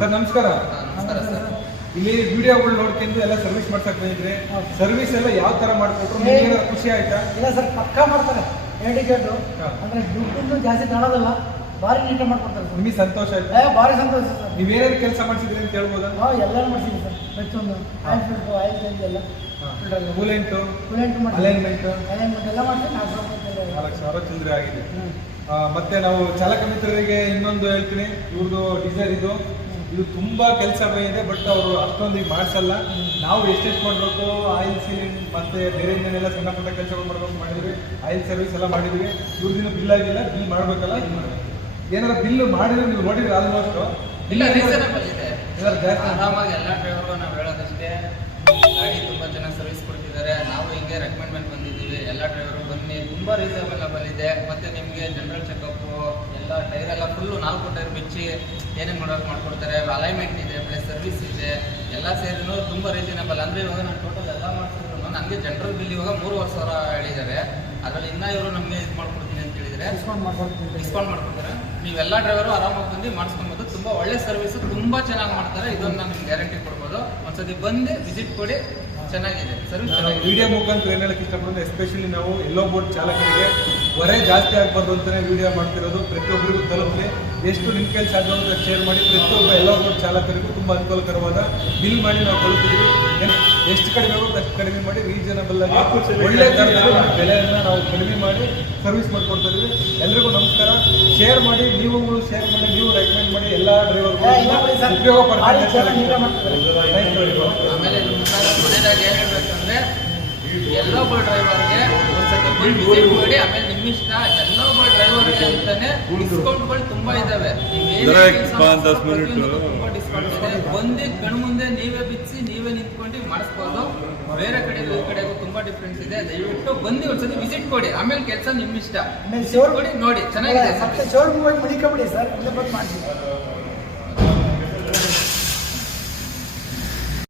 Sir ನಮಸ್ಕಾರ. ಇಲ್ಲಿ ವಿಡಿಯೋಗಳು ನೋಡ್ಕೊಂಡು ಎಲ್ಲ ಸರ್ವಿಸ್ ಮಾಡ್ಸಕ್ ಬಂದಿದ್ರೆ ಸರ್ವಿಸ್ ಎಲ್ಲ ಯಾವ ತರ ಮಾಡ್ಕೊಟ್ರು ನಿಮಗೆ ಖುಷಿ ಆಯ್ತಾ? ಇಲ್ಲ ಸರ್, ಪಕ್ಕಾ ಮಾಡ್ತಾರೆ. ಇಂಡಿಕೇಟ್ ಅಂದ್ರೆ ದುಡ್ಡು ಜಾಸ್ತಿ ಕಾಣೋದಿಲ್ಲ, ಭಾರಿ ನೀಟಾಗಿ ಮಾಡ್ಕೊಡ್ತಾರೆ ಸರ್. ನಿಮಗೆ ಸಂತೋಷ ಆಯ್ತಾ? ಭಾರಿ ಸಂತೋಷ ಸರ್. ನೀವೇನಾದ್ರು ಕೆಲಸ ಮಾಡಿಸಿದ್ರಿ ಅಂತ ಹೇಳ್ಬೋದಾ? ಎಲ್ಲರೂ ಮಾಡ್ಸಿದ್ವಿ ಸರ್. ಪ್ರತಿಯೊಂದು ಆಯಿಲ್ ಫಿಲ್ಟರ್, ಆಯಿಲ್ ಚೇಂಜ್ ಎಲ್ಲ, ಕೂಲೆಂಟ್ ಮಾಡಿ ಅಲೈನ್ಮೆಂಟ್ ಎಲ್ಲ ಮಾಡಿ 4,00,000 ಚಿಲ್ಲರೆ ಆಗಿದೆ. ಮತ್ತೆ ನಾವು ಚಾಲಕ ಮಿತ್ರರಿಗೆ ಇನ್ನೊಂದು ಹೇಳ್ತೀನಿ, ಇವ್ರದ್ದು ಡೀಸೆಲ್ ಇದು ತುಂಬಾ ಕೆಲಸ ಇದೆ, ಬಟ್ ಅವರು ಅಷ್ಟೊಂದು ಈಗ ಮಾಡಿಸಲ್ಲ. ನಾವು ಎಷ್ಟೆಷ್ಟು ಮಾಡಬೇಕು, ಆಯಿಲ್ ಸೀಲಿಂಗ್ ಮತ್ತೆ ಬೇರೆ ಇನ್ನೇನೆಲ್ಲ ಸಣ್ಣ ಪುಟ್ಟ ಕೆಲಸಗಳು ಮಾಡ್ಕೊಂಡು ಮಾಡಿದ್ವಿ, ಆಯಿಲ್ ಸರ್ವಿಸ್ ಎಲ್ಲ ಮಾಡಿದ್ವಿ. ಇವ್ರದಿನ ಬಿಲ್ ಆಗಿಲ್ಲ, ಬಿಲ್ ಮಾಡ್ಬೇಕಲ್ಲ. ಏನಾರ ಬಿಲ್ ಮಾಡಿದ್ರೆ ನೀವು ನೋಡಿದ್ರೆ ಆಲ್ಮೋಸ್ಟ್ ಇಲ್ಲ, ರೀಸನಬಲ್ ಇದೆ. ಜಾಸ್ತಿ ಆರಾಮಾಗಿ ಎಲ್ಲ ಡ್ರೈವರ್ಗೂ ನಾವು ಹೇಳೋದಷ್ಟೇ, ಗಾಡಿ ತುಂಬ ಚೆನ್ನಾಗಿ ಸರ್ವಿಸ್ ಕೊಡ್ತಿದ್ದಾರೆ. ನಾವು ಹಿಂಗೆ ರೆಕಮೆಂಡ್ ಮಾಡಿ ಬಂದಿದ್ದೀವಿ. ಎಲ್ಲ ಡ್ರೈವರು ಬನ್ನಿ, ತುಂಬ ರೀಸನಬಲ್ ಇದೆ. ಮತ್ತು ನಿಮಗೆ ಜನರಲ್ ಚೆಕಪ್ಪು ಎಲ್ಲ ಟೈರ್ ಎಲ್ಲ ಫುಲ್ಲು 4 ಟೈರ್ ಬಿಚ್ಚಿ ಏನೇನು ಮಾಡೋದು ಮಾಡ್ಕೊಡ್ತಾರೆ. ಅಲೈನ್ಮೆಂಟ್ ಇದೆ, ಪ್ಲಸ್ ಸರ್ವಿಸ್ ಇದೆ, ಎಲ್ಲ ಸೇರಿನೂ ತುಂಬ ರೀಸನಬಲ್. ಅಂದರೆ ಇವಾಗ ನಾನು ಟೋಟಲ್ ಎಲ್ಲ ಮಾಡ್ತಿದ್ರು ನನಗೆ ಜನರಲ್ ಬಿಲ್ ಇವಾಗ 3,500 ಹೇಳಿದ್ದಾರೆ. ಅದರಲ್ಲಿ ಇನ್ನೂ ಇವರು ನಮಗೆ ಇದು ಮಾಡ್ಕೊಡ್ತೀನಿ ಅಂತ ಹೇಳಿದರೆ ಡಿಸ್ಕೌಂಟ್ ಮಾಡ್ಕೊಡ್ತಾರೆ. ನೀವೆಲ್ಲ ಡ್ರೈವರು ಆರಾಮಾಗಿ ಬಂದು ಮಾಡಿಸ್ಕೊಬೋದು. ತುಂಬ ಒಳ್ಳೆ ಸರ್ವಿಸು, ತುಂಬ ಚೆನ್ನಾಗಿ ಮಾಡ್ತಾರೆ. ಇದೊಂದು ನಾನು ನಿಮ್ಗೆ ಗ್ಯಾರಂಟಿ ಕೊಡ್ಬೋದು. ಒಂದ್ಸತಿ ಬಂದು ವಿಸಿಟ್ ಕೊಡಿ, ಚೆನ್ನಾಗಿದೆ ಸರ್ವಿಸ್. ವಿಡಿಯೋ ಮುಖಾಂತರ ಏನು ಹೇಳಕ್ಕೆ ಇಷ್ಟಪಡೋದು, ಎಸ್ಪೆಷಲಿ ನಾವು ಎಲ್ಲೋ ಬೋಟ್ ಚಾಲಕರಿಗೆ ಹೊರೆ ಜಾಸ್ತಿ ಆಗಬಾರ್ದು ಅಂತಲೇ ವಿಡಿಯೋ ಮಾಡ್ತಿರೋದು. ಪ್ರತಿಯೊಬ್ಬರಿಗೂ ತಲುಪಲಿ, ಎಷ್ಟು ನಿಮ್ಮ ಕೈಲಿ ಸಾಧ್ಯ ಅಂತ ಶೇರ್ ಮಾಡಿ. ಪ್ರತಿಯೊಬ್ಬ ಎಲ್ಲೋ ಬೋಟ್ ಚಾಲಕರಿಗೂ ತುಂಬ ಅನುಕೂಲಕರವಾದ ಬಿಲ್ ಮಾಡಿ ನಾವು ತಲುಪಿದ್ದೀವಿ. ಎಷ್ಟು ಕಡಿಮೆ ಆಗುತ್ತೆ ಅಷ್ಟು ಕಡಿಮೆ ಮಾಡಿ ರೀಸನಬಲ್ ಆಗಿ ಒಳ್ಳೆ ದರದಲ್ಲಿ ಬೆಲೆಯನ್ನು ನಾವು ಕಡಿಮೆ ಮಾಡಿ ಸರ್ವಿಸ್ ಮಾಡ್ಕೊಡ್ತಾ ಇದೀವಿ. ಎಲ್ರಿಗೂ ನಮಸ್ಕಾರ. ಶೇರ್ ಮಾಡಿ, ನೀವುಗಳು ಶೇರ್ ಮಾಡಿ, ನೀವು ರೆಕಮೆಂಡ್ ಮಾಡಿ, ಎಲ್ಲ ಡ್ರೈವರ್ಗಳು ಉಪಯೋಗ ಪಡ್ತಾರೆ. ಆಮೇಲೆ ಕೊನೆಯದಾಗಿ ಏನು ಹೇಳ್ಬೇಕಂದ್ರೆ, ಎಲ್ಲೊಬ್ಬ ಡ್ರೈವರ್ಗೆ ಒಂದ್ಸತಿ ಬಂದು ವಿಸಿಟ್ ಮಾಡಿ, ಆಮೇಲೆ ನಿಮ್ಮ ಇಷ್ಟ. ಎಲ್ಲೊಬ್ಬ ಡ್ರೈವರ್ಗೆ ಅಂತಾನೆ ಡಿಸ್ಕೌಂಟ್ಗಳು ತುಂಬಾ ಇದಾವೆ. ತುಂಬಾ ಡಿಸ್ಕೌಂಟ್ ಇದೆ. ಬಂದು ಕಣ್ಮುಂದೆ ನೀವೇ ಬಿಚ್ಚಿ ನೀವೇ ನಿಂತ್ಕೊಂಡು ಮಾಡಿಸ್ಬೋದು. ಬೇರೆ ಕಡೆಗೂ ಈ ಕಡೆಗೂ ತುಂಬಾ ಡಿಫ್ರೆನ್ಸ್ ಇದೆ. ದಯವಿಟ್ಟು ಬಂದು ಒಂದ್ಸತಿ ವಿಸಿಟ್ ಕೊಡಿ, ಆಮೇಲೆ ಕೆಲಸ ನಿಮ್ಮ ಇಷ್ಟ. ಕೊಡಿ, ನೋಡಿ ಚೆನ್ನಾಗಿದೆ. ಶೋರೂಮ್ ಹೋಗಿ ಮಡಿಕಬಿಡಿ ಸರ್, ಮಾಡ್ತೀವಿ.